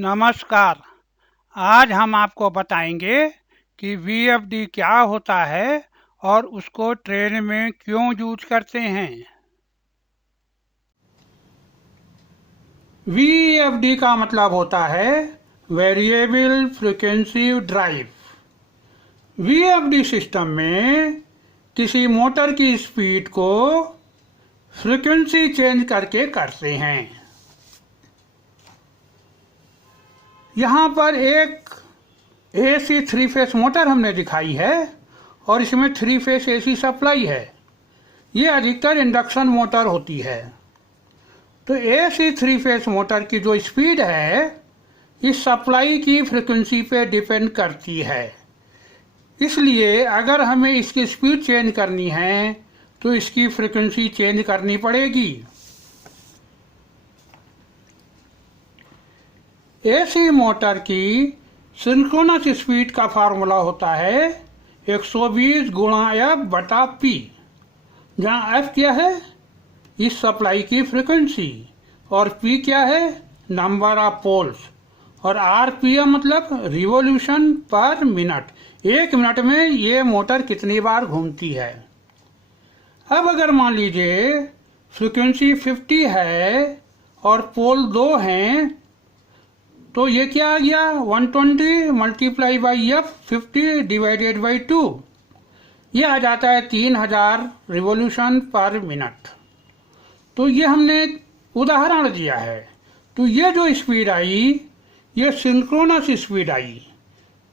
नमस्कार। आज हम आपको बताएंगे कि वीएफडी क्या होता है और उसको ट्रेन में क्यों यूज करते हैं। वीएफडी का मतलब होता है variable frequency drive. VFD system में किसी मोटर की स्पीड को फ्रीक्वेंसी चेंज करके करते हैं। यहाँ पर एक एसी 3 फेस मोटर हमने दिखाई है और इसमें 3 फेस एसी सप्लाई है। ये अधिकतर इंडक्शन मोटर होती है। तो एसी 3 फेस मोटर की जो स्पीड है इस सप्लाई की फ्रीक्वेंसी पे डिपेंड करती है। इसलिए अगर हमें इसकी स्पीड चेंज करनी है तो इसकी फ्रीक्वेंसी चेंज करनी पड़ेगी। एसी मोटर की सिंक्रोनस स्पीड का फार्मूला होता है 120 गुणा F/P, जहाँ F क्या है इस सप्लाई की फ्रीक्वेंसी और P क्या है नंबर ऑफ पोल्स और RPM मतलब रिवॉल्यूशन पर मिनट। एक मिनट में ये मोटर कितनी बार घूमती है। अब अगर मान लीजिए फ्रीक्वेंसी 50 है और पोल 2 हैं तो ये क्या आ गया 120 multiply by F 50 divided by 2, ये आ जाता है 3000 रिवॉल्यूशन पर मिनट। तो ये हमने उदाहरण दिया है। तो ये जो स्पीड आई ये सिंक्रोनस स्पीड आई।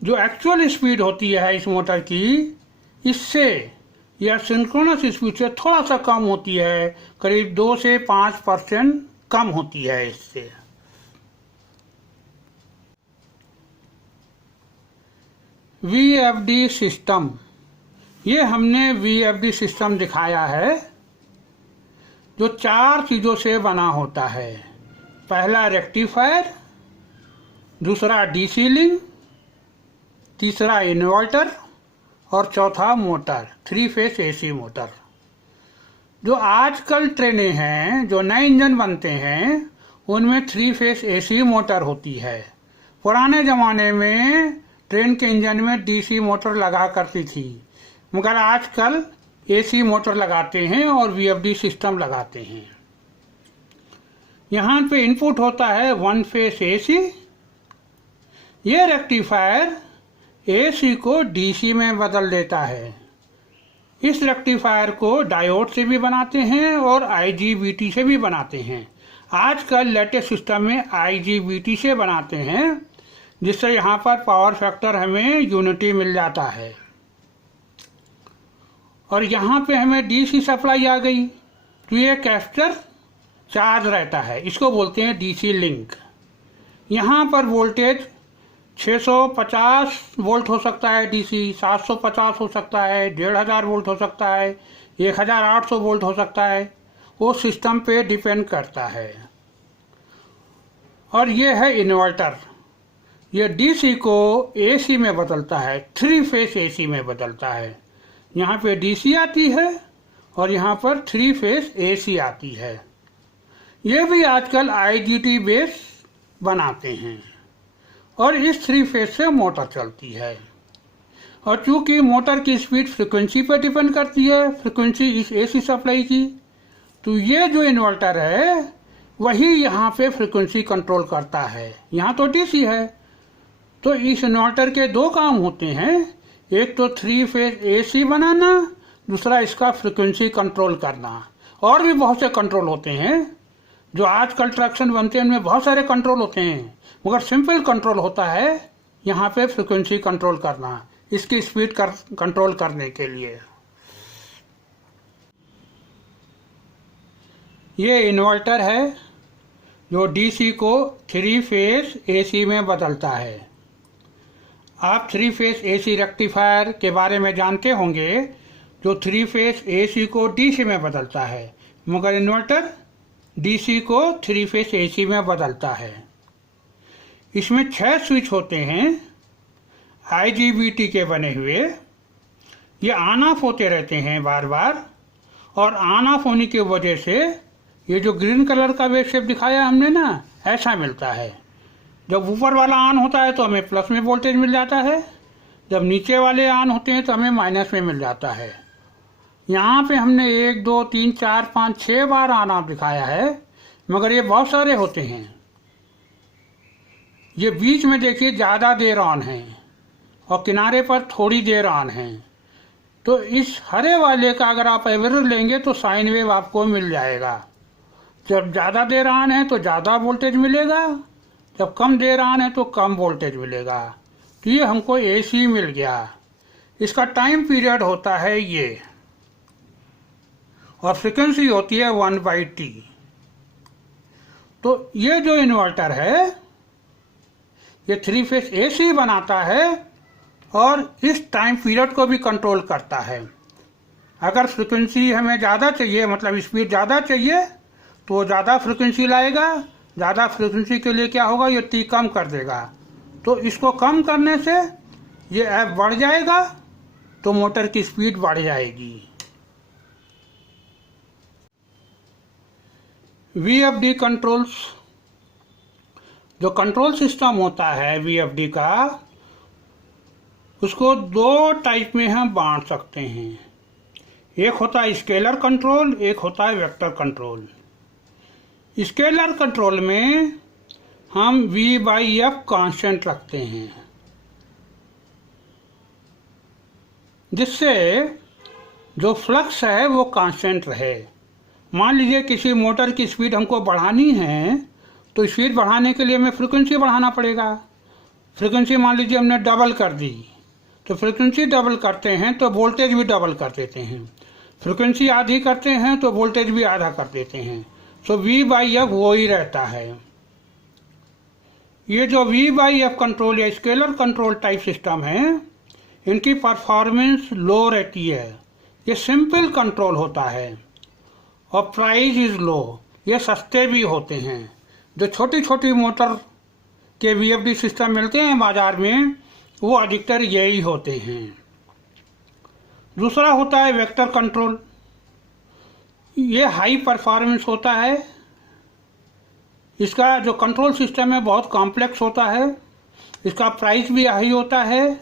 जो एक्चुअल स्पीड होती है इस मोटर की इससे यह सिंक्रोनस स्पीड से थोड़ा सा कम होती है, करीब 2 से 5% कम होती है इससे। वीएफडी सिस्टम, ये हमने वीएफडी सिस्टम दिखाया है जो 4 चीज़ों से बना होता है। पहला रेक्टिफायर, दूसरा डीसी लिंक, तीसरा इन्वर्टर और चौथा मोटर 3 फेस एसी मोटर। जो आजकल ट्रेनें हैं जो नए इंजन बनते हैं उनमें 3 फेस एसी मोटर होती है। पुराने ज़माने में ट्रेन के इंजन में डीसी मोटर लगा करती थी, मगर आजकल एसी मोटर लगाते हैं और वीएफडी सिस्टम लगाते हैं। यहाँ पे इनपुट होता है 1 फेस एसी। ये रेक्टिफायर एसी को डीसी में बदल देता है। इस रेक्टिफायर को डायोड से भी बनाते हैं और आईजीबीटी से भी बनाते हैं। आजकल लेटेस्ट सिस्टम में आईजीबीटी से बनाते हैं, जिससे यहाँ पर पावर फैक्टर हमें यूनिटी मिल जाता है। और यहाँ पे हमें डीसी सप्लाई आ गई तो ये कैपेसिटर चार्ज रहता है, इसको बोलते हैं डीसी लिंक। यहाँ पर वोल्टेज 650 वोल्ट हो सकता है, डीसी 750 हो सकता है, 1500 वोल्ट हो सकता है, 1800 वोल्ट हो सकता है, वो सिस्टम पे डिपेंड करता है। और ये है इन्वर्टर, ये डीसी को एसी में बदलता है, 3 फेस एसी में बदलता है। यहाँ पे डीसी आती है और यहाँ पर 3 फेस एसी आती है। ये भी आजकल आईजीटी बेस बनाते हैं और इस 3 फेस से मोटर चलती है। और चूंकि मोटर की स्पीड फ्रीक्वेंसी पर डिपेंड करती है, फ्रीक्वेंसी इस एसी सप्लाई की, तो ये जो इन्वर्टर है वही यहाँ पे फ्रीक्वेंसी कंट्रोल करता है। यहाँ तो डीसी है, तो इस इन्वर्टर के 2 काम होते हैं, एक तो 3 फेस एसी बनाना, दूसरा इसका फ्रीक्वेंसी कंट्रोल करना। और भी बहुत से कंट्रोल होते हैं जो आजकल ट्रैक्शन बनते हैं, उनमें बहुत सारे कंट्रोल होते हैं, मगर सिंपल कंट्रोल होता है यहाँ पे फ्रीक्वेंसी कंट्रोल करना, इसकी स्पीड कंट्रोल करने के लिए। ये इन्वर्टर है जो डीसी को 3 फेस एसी में बदलता है। आप 3 फेस एसी रेक्टिफायर के बारे में जानते होंगे जो 3 फेस एसी को डीसी में बदलता है, मगर इन्वर्टर डीसी को 3 फेस एसी में बदलता है। इसमें 6 स्विच होते हैं आईजीबीटी के बने हुए। ये ऑन ऑफ होते रहते हैं बार बार, और ऑन ऑफ होने की वजह से ये जो ग्रीन कलर का वेव शेप दिखाया हमने ना, ऐसा मिलता है। जब ऊपर वाला ऑन होता है तो हमें प्लस में वोल्टेज मिल जाता है, जब नीचे वाले ऑन होते हैं तो हमें माइनस में मिल जाता है। यहाँ पे हमने 1 2 3 4 5 6 बार ऑन ऑफ दिखाया है, मगर ये बहुत सारे होते हैं। ये बीच में देखिए ज़्यादा देर ऑन है और किनारे पर थोड़ी देर ऑन है। तो इस हरे वाले का अगर आप एवरेज लेंगे तो साइन वेव आपको मिल जाएगा। जब ज़्यादा देर ऑन है तो ज़्यादा वोल्टेज मिलेगा, जब कम देर ऑन है तो कम वोल्टेज मिलेगा। तो ये हमको AC मिल गया। इसका टाइम पीरियड होता है ये, और फ्रिक्वेंसी होती है 1/T। तो ये जो इन्वर्टर है ये 3 फेज AC बनाता है और इस टाइम पीरियड को भी कंट्रोल करता है। अगर फ्रिक्वेंसी हमें ज़्यादा चाहिए, मतलब स्पीड ज़्यादा चाहिए, तो ज़्यादा फ्रिक्वेंसी लाएगा। ज़्यादा फ्रिक्वेंसी के लिए क्या होगा, ये T कम कर देगा। तो इसको कम करने से ये F बढ़ जाएगा, तो मोटर की स्पीड बढ़ जाएगी। VFD कंट्रोल्स, जो कंट्रोल सिस्टम होता है VFD का, उसको 2 टाइप में हम बांट सकते हैं। एक होता है स्केलर कंट्रोल, एक होता है वेक्टर कंट्रोल। स्केलर कंट्रोल में हम V/F कांस्टेंट रखते हैं, जिससे जो फ्लक्स है वो कांस्टेंट रहे। मान लीजिए किसी मोटर की स्पीड हमको बढ़ानी है, तो स्पीड बढ़ाने के लिए हमें फ्रिक्वेंसी बढ़ाना पड़ेगा। फ्रिक्वेंसी मान लीजिए हमने डबल कर दी, तो फ्रिक्वेंसी डबल करते हैं तो वोल्टेज भी डबल कर देते हैं। फ्रिक्वेंसी आधी करते हैं तो वोल्टेज भी आधा कर देते हैं। सो V/F वो ही रहता है। ये जो V/F कंट्रोल या स्केलर कंट्रोल टाइप सिस्टम है, इनकी परफॉर्मेंस लो रहती है। ये सिंपल कंट्रोल होता है और प्राइस इज लो, ये सस्ते भी होते हैं। जो छोटी छोटी मोटर के VFD सिस्टम मिलते हैं बाजार में, वो अधिकतर यही होते हैं। दूसरा होता है वेक्टर कंट्रोल। ये हाई परफॉर्मेंस होता है। इसका जो कंट्रोल सिस्टम है बहुत कॉम्प्लेक्स होता है, इसका प्राइस भी हाई होता है,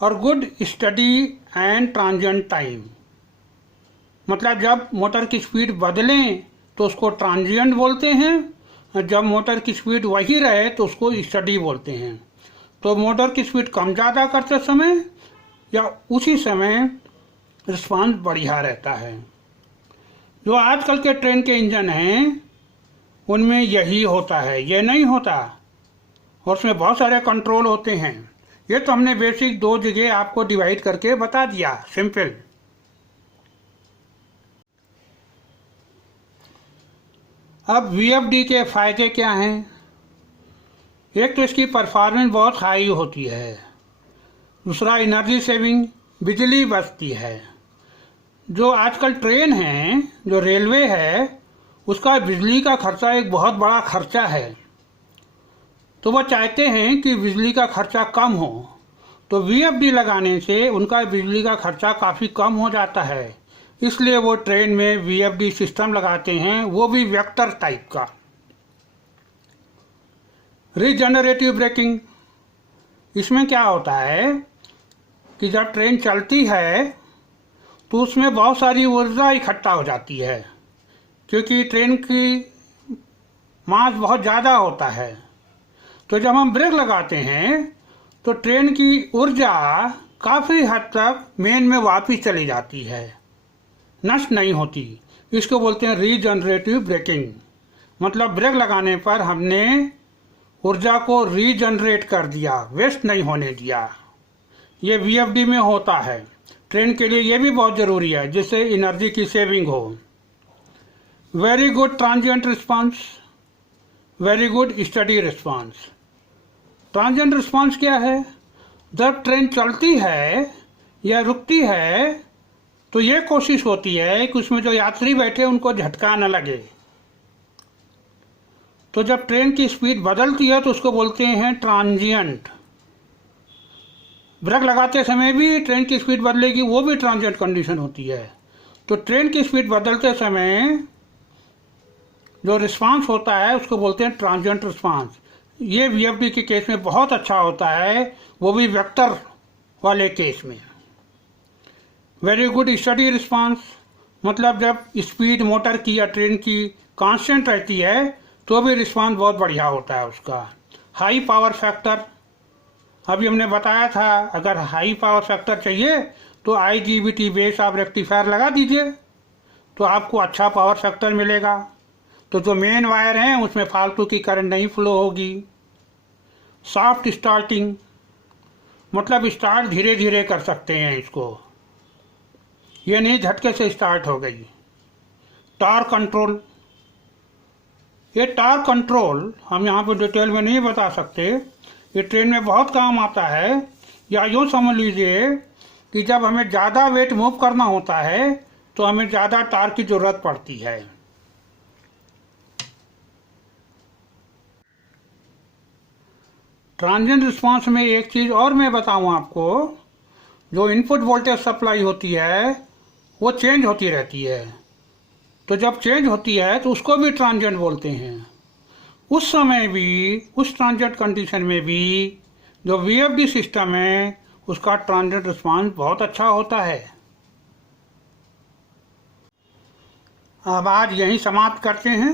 और good study and transient time. मतलब जब मोटर की स्पीड बदलें तो उसको ट्रांजिएंट बोलते हैं, और जब मोटर की स्पीड वही रहे तो उसको स्टडी बोलते हैं। तो मोटर की स्पीड कम ज़्यादा करते समय या उसी समय रिस्पांस बढ़िया रहता है। जो आजकल के ट्रेन के इंजन हैं उनमें यही होता है, ये नहीं होता, और उसमें बहुत सारे कंट्रोल होते हैं। ये तो हमने बेसिक 2 जगह आपको डिवाइड करके बता दिया, सिंपल। अब VFD के फ़ायदे क्या हैं? एक तो इसकी परफॉर्मेंस बहुत हाई होती है। दूसरा एनर्जी सेविंग, बिजली बचती है। जो आजकल ट्रेन हैं, जो रेलवे है, उसका बिजली का खर्चा एक बहुत बड़ा खर्चा है। तो वो चाहते हैं कि बिजली का खर्चा कम हो, तो VFD लगाने से उनका बिजली का खर्चा काफ़ी कम हो जाता है। इसलिए वो ट्रेन में VFD सिस्टम लगाते हैं, वो भी वेक्टर टाइप का। रीजनरेटिव ब्रेकिंग, इसमें क्या होता है कि जब ट्रेन चलती है तो उसमें बहुत सारी ऊर्जा इकट्ठा हो जाती है, क्योंकि ट्रेन की मास बहुत ज़्यादा होता है। तो जब हम ब्रेक लगाते हैं तो ट्रेन की ऊर्जा काफ़ी हद तक मेन में वापस चली जाती है, नष्ट नहीं होती। इसको बोलते हैं रीजनरेटिव ब्रेकिंग। मतलब ब्रेक लगाने पर हमने ऊर्जा को रीजनरेट कर दिया, वेस्ट नहीं होने दिया। ये VFD में होता है। ट्रेन के लिए ये भी बहुत ज़रूरी है, जिससे एनर्जी की सेविंग हो। Very good transient response, very good study response. Transient response क्या है? जब ट्रेन चलती है या रुकती है तो ये कोशिश होती है कि उसमें जो यात्री बैठे उनको झटका न लगे। तो जब ट्रेन की स्पीड बदलती है तो उसको बोलते हैं ट्रांजिएंट। ब्रेक लगाते समय भी ट्रेन की स्पीड बदलेगी, वो भी ट्रांजिएंट कंडीशन होती है। तो ट्रेन की स्पीड बदलते समय जो रिस्पांस होता है उसको बोलते हैं ट्रांजिएंट रिस्पांस। ये वीएफडी के केस में बहुत अच्छा होता है, वो भी वेक्टर वाले केस में। वेरी गुड स्टडी रिस्पांस, मतलब जब स्पीड मोटर की या ट्रेन की कांस्टेंट रहती है तो भी रिस्पांस बहुत बढ़िया होता है उसका। हाई पावर फैक्टर, अभी हमने बताया था अगर हाई पावर फैक्टर चाहिए तो IGBT बेस आप रेक्टिफायर लगा दीजिए तो आपको अच्छा पावर फैक्टर मिलेगा। तो जो मेन वायर हैं उसमें फालतू की करंट नहीं फ्लो होगी। सॉफ्ट स्टार्टिंग, मतलब स्टार्ट धीरे धीरे कर सकते हैं इसको, ये नहीं झटके से स्टार्ट हो गई। टार्क कंट्रोल, ये टार्क कंट्रोल हम यहाँ पे डिटेल में नहीं बता सकते, ये ट्रेन में बहुत काम आता है। या यूँ समझ लीजिए कि जब हमें ज़्यादा वेट मूव करना होता है तो हमें ज़्यादा टार्क की ज़रूरत पड़ती है। ट्रांजिएंट रिस्पांस में एक चीज़ और मैं बताऊँ आपको, जो इनपुट वोल्टेज सप्लाई होती है वो चेंज होती रहती है, तो जब चेंज होती है तो उसको भी ट्रांजिएंट बोलते हैं। उस समय भी, उस ट्रांजिएंट कंडीशन में भी जो वीएफडी सिस्टम है उसका ट्रांजिएंट रिस्पांस बहुत अच्छा होता है। अब आज यहीं समाप्त करते हैं।